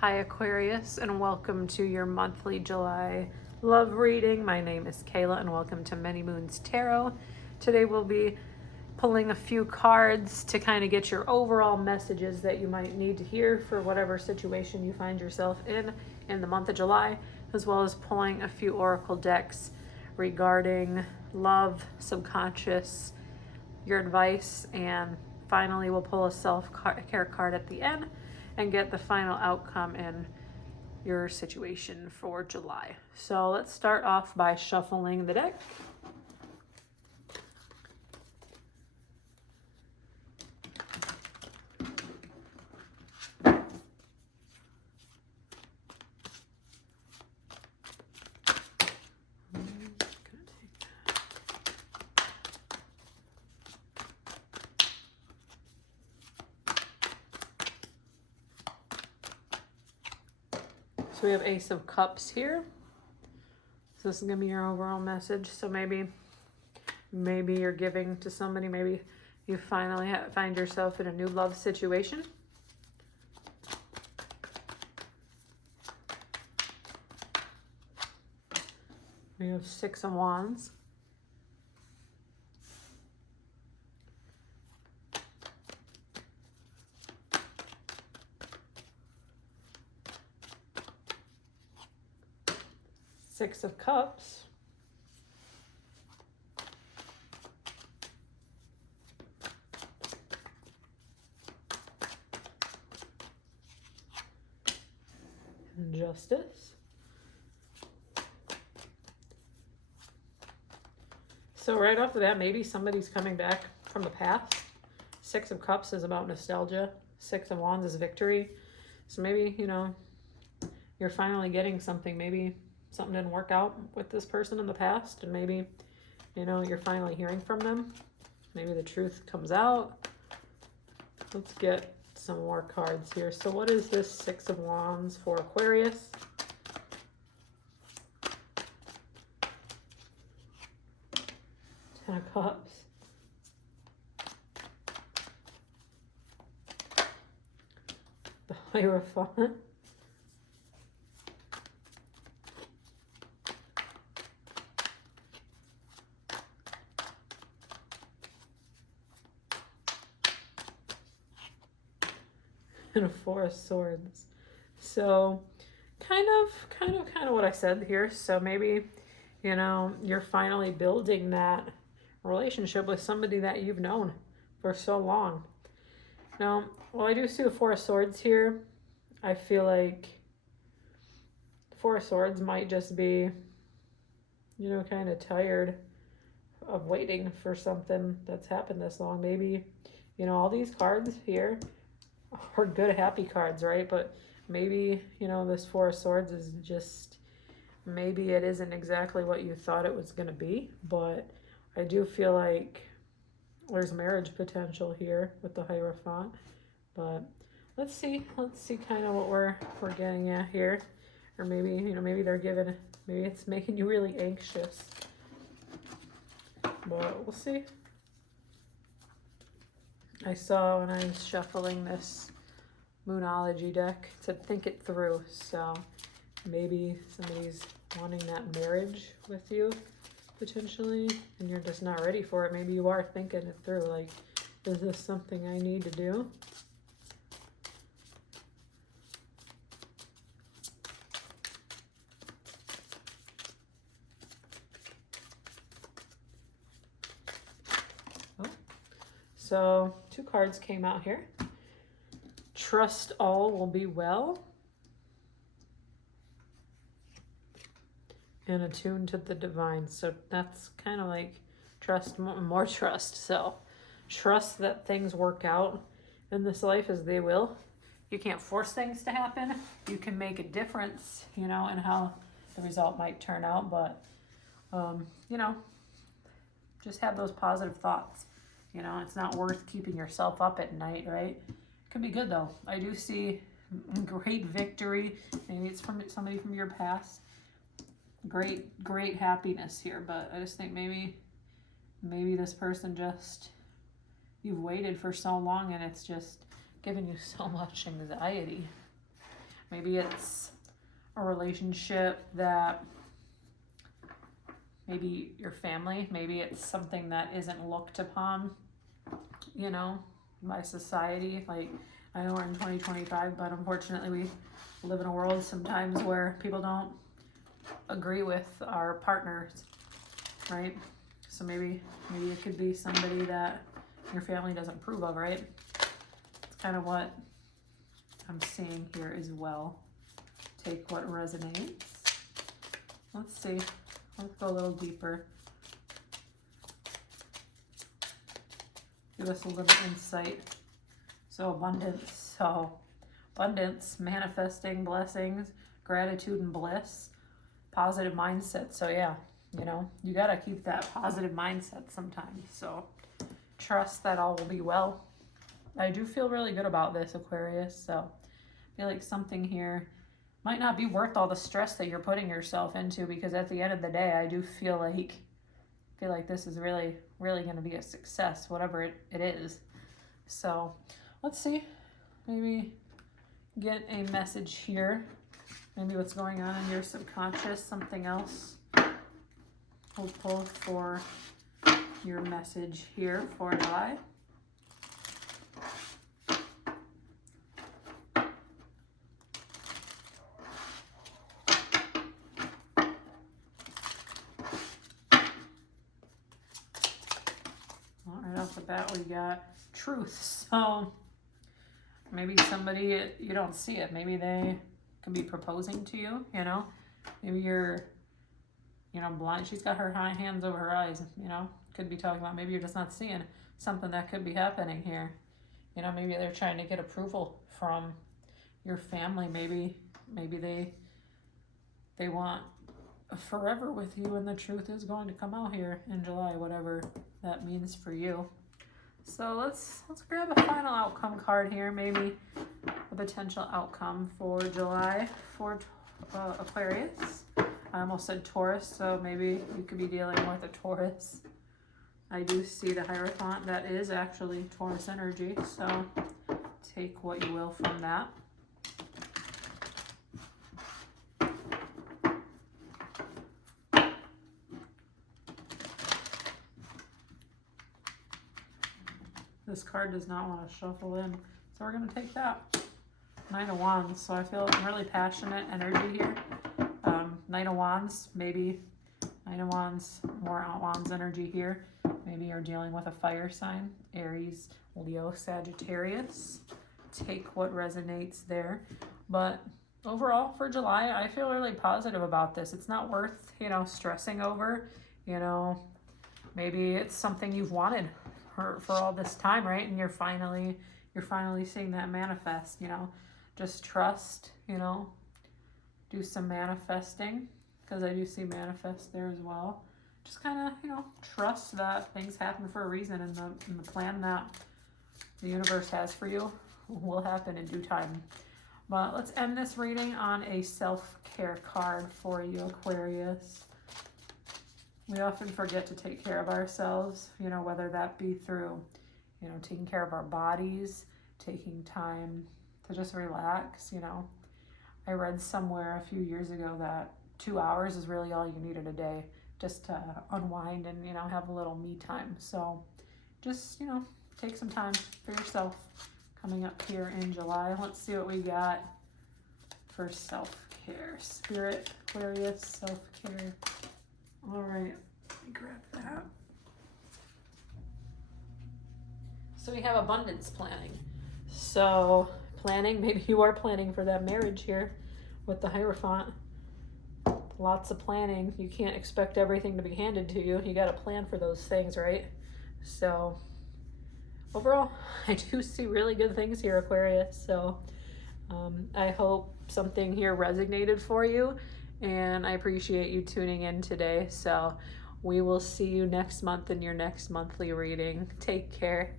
Hi Aquarius, and welcome to your monthly July love reading. My name is Kayla and welcome to Many Moons Tarot. Today we'll be pulling a few cards to kind of get your overall messages that you might need to hear for whatever situation you find yourself in the month of July, as well as pulling a few oracle decks regarding love, subconscious, your advice, and finally we'll pull a self-care card at the end and get the final outcome in your situation for July. So let's start off by shuffling the deck. So we have Ace of Cups here. So this is gonna be your overall message. So maybe you're giving to somebody. Maybe you finally find yourself in a new love situation. We have Six of Wands. Six of Cups. And Justice. So right off the bat, maybe somebody's coming back from the past. Six of Cups is about nostalgia. Six of Wands is victory. So maybe, you're finally getting something. Maybe something didn't work out with this person in the past, and maybe, you're finally hearing from them. Maybe the truth comes out. Let's get some more cards here. So what is this Six of Wands for Aquarius? Ten of Cups. The Hierophant. And a Four of Swords. So kind of what I said here. So maybe, you're finally building that relationship with somebody that you've known for so long. Now, well, I do see the Four of Swords here. I feel like the Four of Swords might just be, kind of tired of waiting for something that's happened this long. Maybe, all these cards here are good, happy cards, right? But maybe, this Four of Swords is just, maybe it isn't exactly what you thought it was going to be. But I do feel like there's marriage potential here with the Hierophant. But let's see kind of what we're getting at here. Or maybe, maybe maybe it's making you really anxious. But we'll see. I saw when I was shuffling this Moonology deck to think it through. So maybe somebody's wanting that marriage with you potentially, and you're just not ready for it. Maybe you are thinking it through, like, is this something I need to do? So two cards came out here. Trust all will be well. And attuned to the divine. So that's kind of like trust, more trust. So trust that things work out in this life as they will. You can't force things to happen. You can make a difference, in how the result might turn out. But, just have those positive thoughts. It's not worth keeping yourself up at night, right? Could be good though. I do see great victory. Maybe it's from somebody from your past. Great happiness here, but I just think maybe this person just, you've waited for so long and it's just giving you so much anxiety. Maybe it's a relationship that maybe your family, maybe it's something that isn't looked upon, you know, by society. Like, I know we're in 2025, but unfortunately we live in a world sometimes where people don't agree with our partners, right? So maybe it could be somebody that your family doesn't approve of, right? It's kind of what I'm seeing here as well. Take what resonates. Let's see. Let's go a little deeper. Give us a little insight. So abundance, manifesting blessings, gratitude and bliss, positive mindset. So yeah, you know, you got to keep that positive mindset sometimes. So trust that all will be well. I do feel really good about this, Aquarius. So I feel like something here might not be worth all the stress that you're putting yourself into, because at the end of the day, I do feel like this is really, really going to be a success, whatever it is. So let's see, maybe get a message here. Maybe what's going on in your subconscious, something else hopeful for your message here for July. Right off the bat, we got truth. So maybe somebody, you don't see it. Maybe they could be proposing to you, you know. Maybe you're, you know, blind. She's got her hands over her eyes, you know. Could be talking about maybe you're just not seeing something that could be happening here. You know, maybe they're trying to get approval from your family. Maybe they want forever with you, and the truth is going to come out here in July, whatever that means for you. So let's grab a final outcome card here, maybe a potential outcome for July for Aquarius. I almost said Taurus, so maybe you could be dealing with a Taurus. I do see the Hierophant. That is actually Taurus energy, so take what you will from that. This card does not want to shuffle in, so we're going to take that. Nine of Wands, so I feel really passionate energy here. Knight of Wands, maybe Nine of Wands, more Wands energy here. Maybe you're dealing with a fire sign, Aries, Leo, Sagittarius. Take what resonates there. But overall for July, I feel really positive about this. It's not worth, you know, stressing over. You know, maybe it's something you've wanted for all this time, right? And you're finally seeing that manifest, you know. Just trust, you know, do some manifesting, because I do see manifest there as well. Just kind of, you know, trust that things happen for a reason, and the plan that the universe has for you will happen in due time. But let's end this reading on a self-care card for you, Aquarius. We often forget to take care of ourselves, you know, whether that be through, you know, taking care of our bodies, taking time to just relax, you know. I read somewhere a few years ago that 2 hours is really all you needed a day, just to unwind and, you know, have a little me time. So just, you know, take some time for yourself coming up here in July. Let's see what we got for self-care. Spirit, Aquarius, self-care. All right, let me grab that. So we have abundance planning. So planning, maybe you are planning for that marriage here with the Hierophant. Lots of planning. You can't expect everything to be handed to you. You got to plan for those things, right? So overall, I do see really good things here, Aquarius. So I hope something here resonated for you, and I appreciate you tuning in today. So we will see you next month in your next monthly reading. Take care.